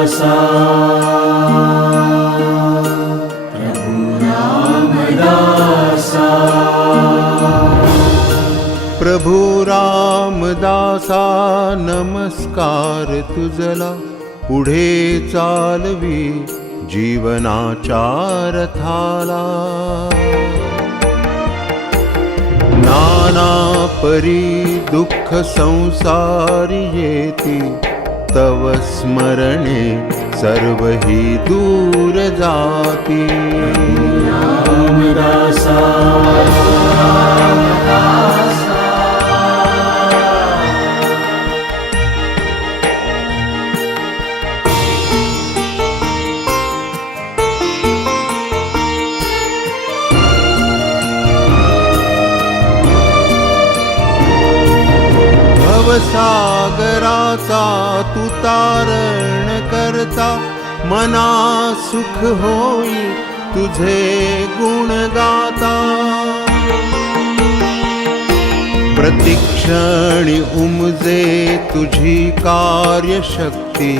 रामदासा प्रभु रामदासा प्रभु रामदासा नमस्कार तुझला पुढे चालवी जीवनाच्या रथाला नाना परी दुःख संसारी येती तव स्मरणे सर्व ही दूर जाती रामदासा सागराचा तू तारण करता मना सुख होई तुझे गुण गाता प्रतिक्षणी उमजे तुझी कार्यशक्ती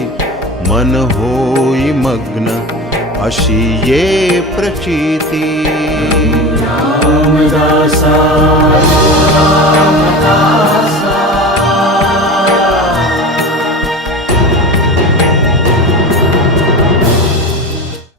मन होई मग्न अशी ये प्रचिती रामदासा